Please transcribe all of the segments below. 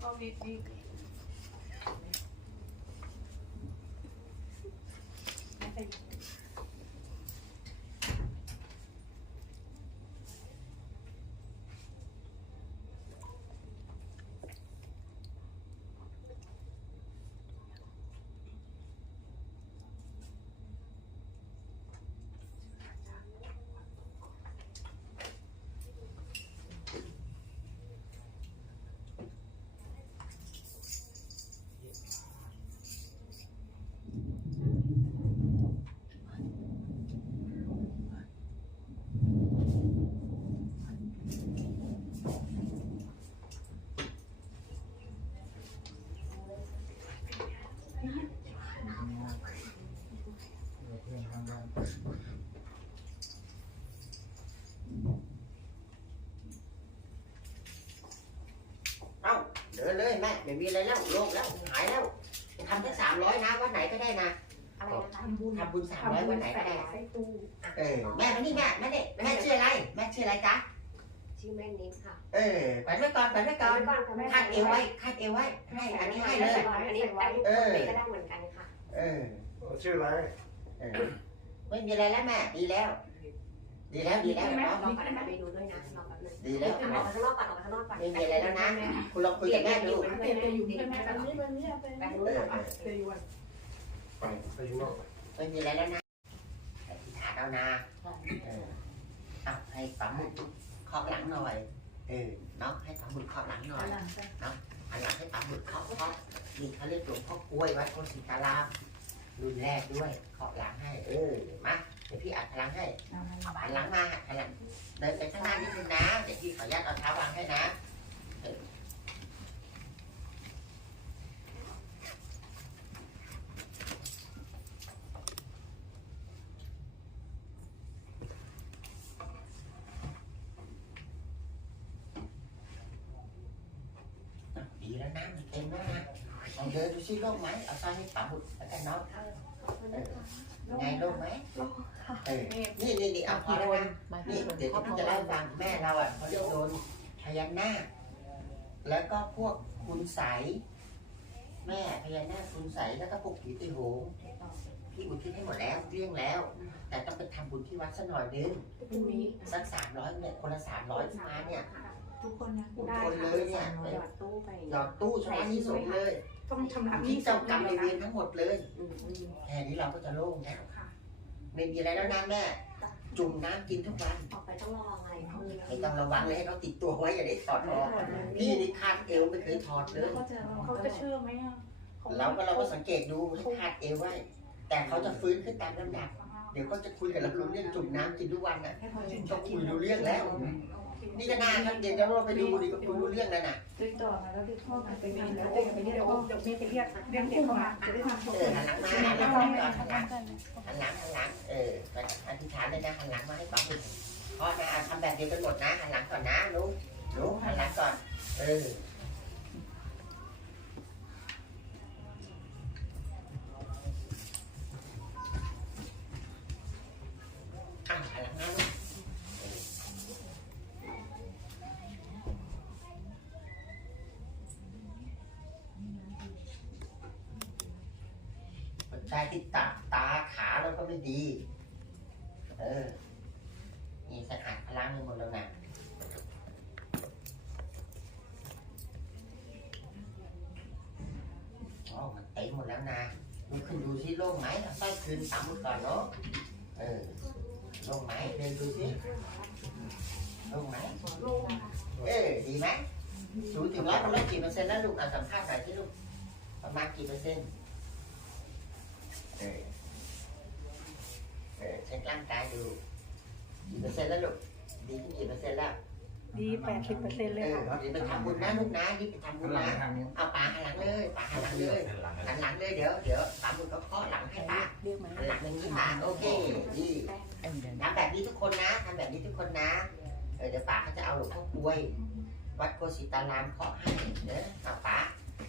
ก็มีมี เอ้าเดินเลยแม่ไม่มีอะไรแล้วโล่งแล้วหายแล้วจะทำแค่สามร้อยนะวันไหนก็ได้นะอะไรนะคะทำบุญทำบุญสามร้อยวันไหนก็ได้ใส่ตู้เออแม่มานี่แม่แม่เนี่ยแม่ชื่ออะไรแม่ชื่ออะไรจ๊ะชื่อแม่นิดค่ะเออแขวนไว้ก่อนแขวนไว้ก่อนก่อนค่ะแม่คาดเอวไว้คาดเอวไว้ให้อันนี้ให้เลย อันนี้ได้ทุกคนเลยก็ได้เหมือนกันค่ะ เออชื่ออะไรเออไม่มีอะไรแล้วแม่ดีแล้ว ดีแล้วดีแล้วรเนาะอก่อนนะคะไปดูด้วย ดีแล้ว ออกไปข้างนอกก่อนออกไปข้างนอกก่อนไม่มีอะไรแล้วนะ คุณลองคุยกับแม่ดูเปลี่ยนไปอยู่ใช่ไหมแบบนี้แบบนี้เป็นแป๊บนึงก่อนเปลี่ยนอยู่อะไปไปอยู่นอกไม่มีอะไรแล้วนะอธิษฐานเอานะเออเอาให้ปั๊มหมุดเคาะหลังหน่อย เออเนาะให้ปั๊มหมุดเคาะหลังหน่อยหลังจากหันหลังให้ปั๊มหมุดเคาะเคาะนี่เขาเรียกหลวงพ่อกล้วยวัดโคสิตารามรุ่นแรกด้วยเคาะหลังให้ เออมาเดี๋ยวพี่อัดพลังให้นำมันหันหลังมาหันหลังเดินไปข้างหน้านิดนึงนะ เดี๋ยวพี่ขออนุญาตเอาเท้าวางให้นะเอออะดีแล้วนะเต็มแล้วนะลองเดินดูซิโล่งไหมเอาซ้ายให้ปั๊มหมุดแล้วกันเนาะ ไงโล่งไหมเออนี่นี่นี่เอาพอแล้วนะนี่เดี๋ยวพี่จะเล่าให้ฟังแม่เราอะเขาเรียกโดนพญานาคแล้วก็พวกคุณใสยแม่พญานาคคุณใสยแล้วก็พวกผีตีโหงพี่อุทิศให้หมดแล้วเกลี้ยงแล้ว แต่ต้องไปทำบุญที่วัดสักหน่อยนึงพรุ่งนี้สักสามร้อยเนี่ยคนละสามร้อยมาเนี่ยทุกคนนะทุกคนเลยเนี่ยหยอดตู้ไปหยอดตู้ชำระหนี้สงฆ์เลย ต้องชำระหที่นี้เจ้ากรรมในายเวรทั้งหมดเลยอืมอืมแค่นี้เราก็จะโล่งแล้วค่ะ ไม่มีอะไรแล้วนะแม่ จุ่มน้ำกินทุกวันออกไปต้องระวังอะไรเขาเลยไม่ต้องระวังเลยให้เขาติดตัวไว้อย่าได้ถอดออกพี่นี่คาดเอวไม่เคยถอดเลแล้วยเขาจะเขาจะเชื่อไหมอะเราก็เราก็สังเกตดูให้คาดเอวไว้ แต่เขาจะฟื้นขึ้นตามน้ำหนักเดี๋ยวก็จะคุยกับเรารู้เรื่องจุ่มน้ำกินทุกวันน่ะ ให้เขาจริง ก็คุยรู้เรื่องแล้ว นี่ก็น่าครับเดี๋ยวเราไปดูดีก็คุยรู้เรื่องแล้วน่ะติดต่อมาแล้วติดต่อมาไปงานแล้วเด็กไปเรียกเดี๋ยวเมียไปเรียกเรียกเด็กมาจะได้ทำเออหันหลังมาหันหลังมาก่อนหันหลังหันหลังหันหลังเอออธิษฐานเลยนะหันหลังมาให้ปั๊มเพราะนะทำแบบเดียวกันหมดนะหันหลังก่อนนะรู้รู้หันหลังก่อน เออ ช่ที่ตาตาขาเราก็ไม่ดี เออ นี่สกัดพลังไปหมดแล้วนะอ๋อมันเต็มหมดแล้วนะลุกขึ้นดูซิโล่งไหมเอาสร้อยคืนสามมือก่อนเนาะ เออ โล่งไหมเดินดูซิโล่งไหมเออ ดีไหมศูนย์ถึงร้อยประมาณกี่เปอร์เซ็นต์แล้วลูกเอาสัมภาษณ์หน่อยที่ลูกประมาณกี่เปอร์เซ็นต์ เออเออเช็คร่างกายดูกี่เปอร์เซ็นต์แล้วลูกดีขึ้นกี่เปอร์เซ็นต์แล้วดีแปดสิบเปอร์เซ็นต์เอเลยอค่ะเดี๋ยวไปทำบุญนะลูกนะรีบไปทำบุญนะเอาป่าหันหลังเลยป่าหันหลังเลยหันหลังเลยเดี๋ยวเดี๋ยวตามบุญก็ข้อหลังให้ป่าเรียกมาหันหลังอย่างนี้ป่าโอเคดีทำแบบนี้ทุกคนนะทำแบบนี้ทุกคนนะเออเดี๋ยวป่าเขาจะเอาหลวงพ่อกล้วย วัดโกสิตารามเคาะให้เด้อเอาป่า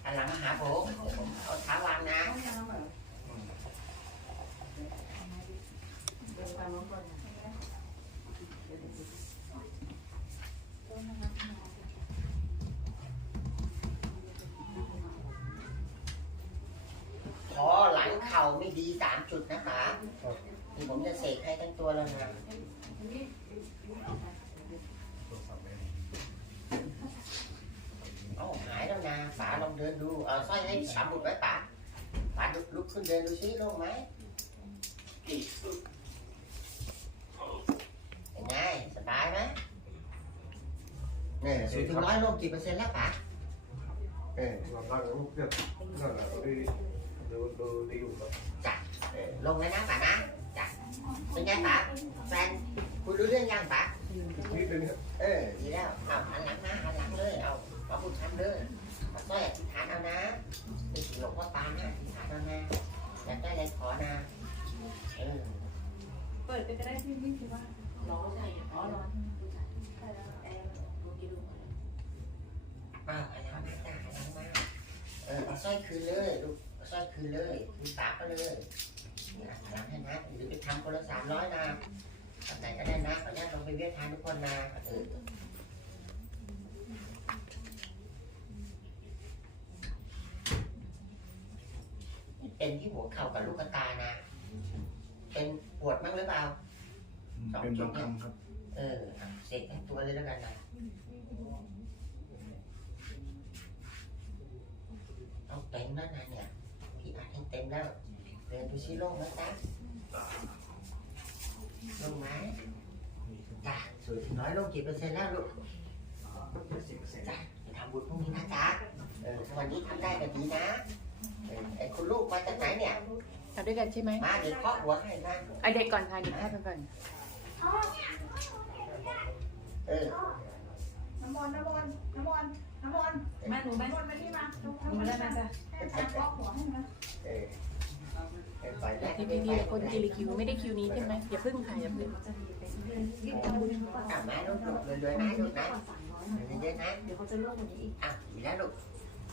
หันหลังมาหาผมเดี๋ยวผมเอาเท้าวางนะ เพอหลังเข่าไม่ดีสามจุดนะคะที่ผมจะเสกให้ทั้งตัวแล้วนะเอาหายแล้วนะป๋าลองเดินดู เอาสร้อยให้สามบุตรไว้ป่าป่าลุกขึ้นเดินดูซิลงไหม เนี่ยสูถึงร้อยโลกี่เปอร์เซ็นต์แล้วป๋าเออเราตั้งลูกเนี่ยนั่นแหละดูดูดูดีอยู่ครับเออลงเลยนะป๋านะจ้ะเป็นไงป๋าแฟนคุยรู้เรื่องยังป๋านิดนึงเนี่ยเออดีแล้วเอาหันหลังมาหันหลังเลยเอาเอาพูดชันเลยเอาสร้อยอธิษฐานเอานะเป็นหลวงพ่อปานนะอธิษฐานเอานะอยากได้อะไรขอนะเออเปิดไปก็ได้ที่นี่คือว่าร้อนใช่อ๋อร้อนอ้าว หันหลังมาจ้ะหันหลังมากเออเอาสร้อยคืนเลยลูกเอาสร้อยคืนเลยคืนปากก็เลยเนี่ยหันหลังให้นะหรือไปทำคนละสามร้อยนะทำไหนก็ได้นะขออนุญาตลงไปเวียดทานทุกคนนะเออเป็นที่หัวเข่ากับลูกตานะ เป็นปวดมั้างหรือเปล่า เป็นบางคำครับ เออเสกทั้งตัวเลยแล้วกันนะ เอาเต็มแล้วนะเนี่ยพี่อัดให้เต็มแล้วเดินดูซิโล่งไหมจ๊ะโล่งไหมจ้ะสวยถึงน้อยโล่งกี่เปอร์เซ็นต์แล้วลูกจ้ะไปทำบุญพรุ่งนี้นะจ๊ะเออถ้าวันนี้ทำได้ก็ดีนะเออไอ้คุณลูกมาจากไหนเนี่ย ทำด้วยกันใช่ไหมมาเดี๋ยวเคาะหัวให้นะ เอาเด็กก่อนค่ะเด็กให้ไปก่อน เออ น้ำมนต์น้ำมนต์น้ำมนต์น้ำมนต์มาหนูไหมน้ำมนต์มาที่มาหนูได้มาจ้ะให้อาจารย์บล็อกหัวให้นะเออเออปล่อยได้ทีพีดีคนทีละคิวไม่ได้คิวนี้ใช่ไหมอย่าพึ่งค่ะอย่าพึ่งอะมาลูกลูกเรื่อยๆนะลูกนะเรื่อยๆนะเดี๋ยวเขาจะเลือกวันนี้อีกอะดีแล้วลูก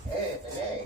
เออไปเลย